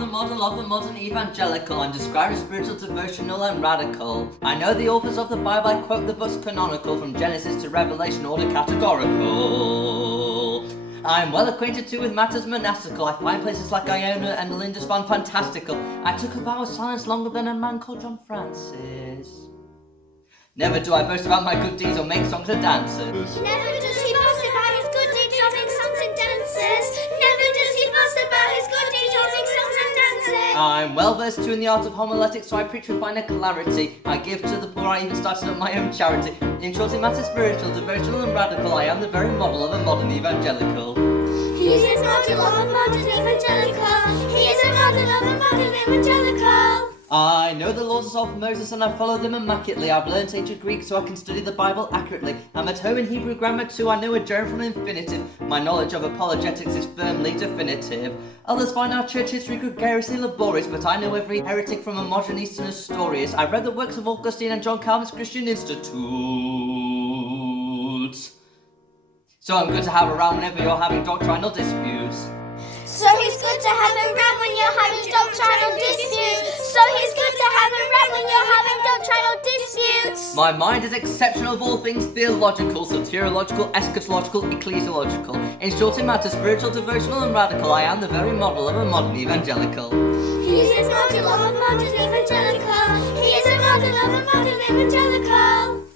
am the model of the modern evangelical. I'm described as spiritual, devotional, and radical. I know the authors of the Bible. I quote the books canonical, from Genesis to Revelation, order categorical. I'm well acquainted too with matters monastical. I find places like Iona and Lindis fun fantastical. I took a vow of silence longer than a man called John Francis. Never do I boast about my good deeds or make songs and dances. Never does he boast about his good deeds or make songs and dances. Never does he boast about his good deeds or make songs and dances. I'm well versed too in the art of homiletics, so I preach with finer clarity. I give to the poor, I even started up my own charity. In short, in matters spiritual, devotional, and radical, I am the very model of a modern evangelical. He is a model of a modern evangelical. He is a model of a modern evangelical. I know the laws of Moses and I follow them immaculately. I've learned ancient Greek so I can study the Bible accurately. I'm at home in Hebrew grammar too. I know a germ from infinitive. My knowledge of apologetics is firmly definitive. Others find our church history gregariously laborious, but I know every heretic from a modern Eastern Nestorius. I've read the works of Augustine and John Calvin's Christian Institutes. So I'm good to have around whenever you're having doctrinal disputes. So he's good to have around when you're having doctrinal disputes. So he's good to have around when you're having doctrinal disputes. My mind is exceptional of all things theological, soteriological, eschatological, ecclesiological. In short, in matters spiritual, devotional, and radical, I am the very model of a modern evangelical. He is a model of a modern evangelical. He is a model of a modern evangelical.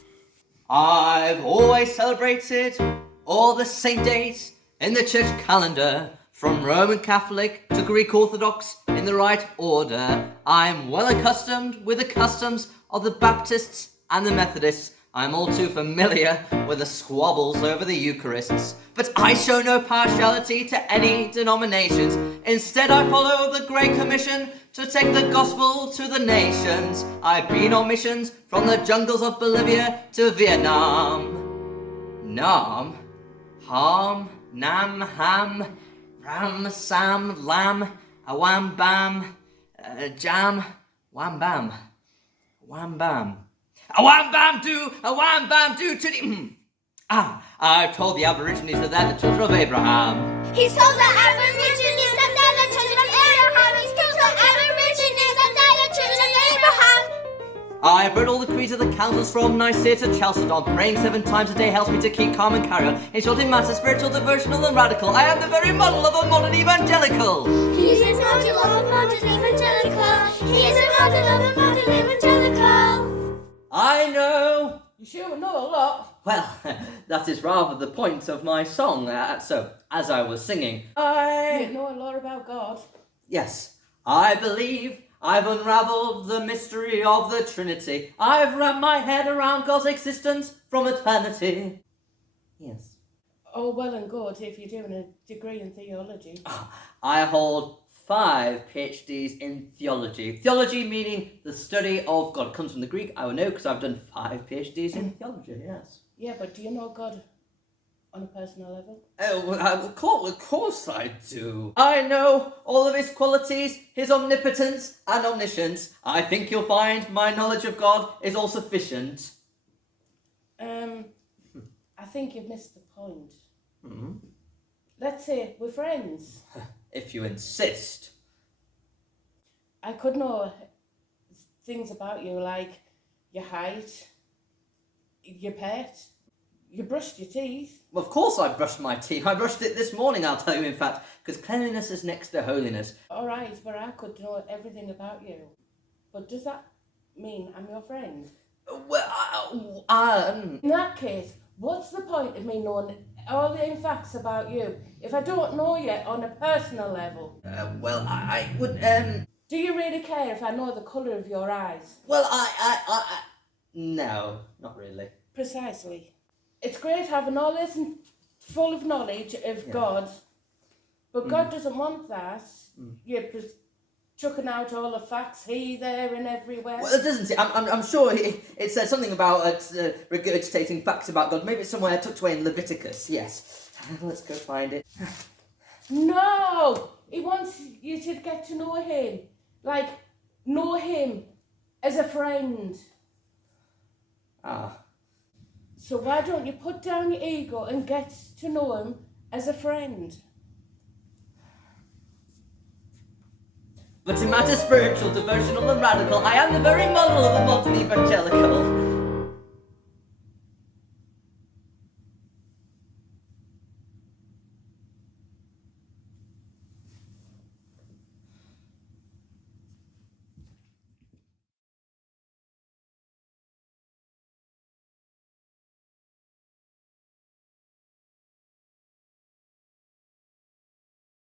I've always celebrated all the saint days in the church calendar, from Roman Catholic to Greek Orthodox in the right order. I'm well accustomed with the customs of the Baptists and the Methodists. I'm all too familiar with the squabbles over the Eucharists. But I show no partiality to any denominations. Instead, I follow the Great Commission to take the gospel to the nations. I've been on missions from the jungles of Bolivia to Vietnam. Nam, Ham, Nam, Ham, Ram, Sam, Lam, a wham bam, jam, wham bam, wham bam. A wham bam do, to the... I've told the Aborigines that they're the children of Abraham. He's told the Aborigines that they're the children of Abraham. He's told the Aborigines that they're the children of Abraham. I've read all the creeds of the councils from Nicaea to Chalcedon. Praying 7 times a day helps me to keep calm and carry on. In short, in matters spiritual, devotional, and radical, I am the very model of a modern evangelical. He is a model of a modern evangelical. He is a model of a modern evangelical. I know. You sure know a lot? Well, that is rather the point of my song. So, as I was singing, You know a lot about God. Yes, I believe I've unraveled the mystery of the Trinity. I've wrapped my head around God's existence from eternity. Yes. Oh, well and good if you're doing a degree in theology. I hold 5 PhDs in theology. Theology meaning the study of God. It comes from the Greek, I would know, because I've done 5 PhDs in theology, yes. Yeah, but do you know God on a personal level? Of course I do. I know all of his qualities, his omnipotence and omniscience. I think you'll find my knowledge of God is all sufficient. I think you've missed the point. Mm-hmm. Let's say we're friends. If you insist. I could know things about you like your height, your pet, you brushed your teeth. Well, of course I brushed my teeth. I brushed it this morning, I'll tell you, in fact, because cleanliness is next to holiness. All right, but I could know everything about you. But does that mean I'm your friend? Well, In that case, what's the point of me knowing all the facts about you if I don't know you on a personal level? I would, Do you really care if I know the colour of your eyes? Well, no, not really. Precisely. It's great having all this full of knowledge of God, but God doesn't want that. You're chucking out all the facts here, there and everywhere. Well, it doesn't it? I'm sure it says something about regurgitating facts about God. Maybe it's somewhere tucked away in Leviticus, yes. Let's go find it. No! He wants you to get to know him. Like, know him as a friend. So why don't you put down your ego and get to know him as a friend? But in matters spiritual, devotional and radical, I am the very model of a modern evangelical.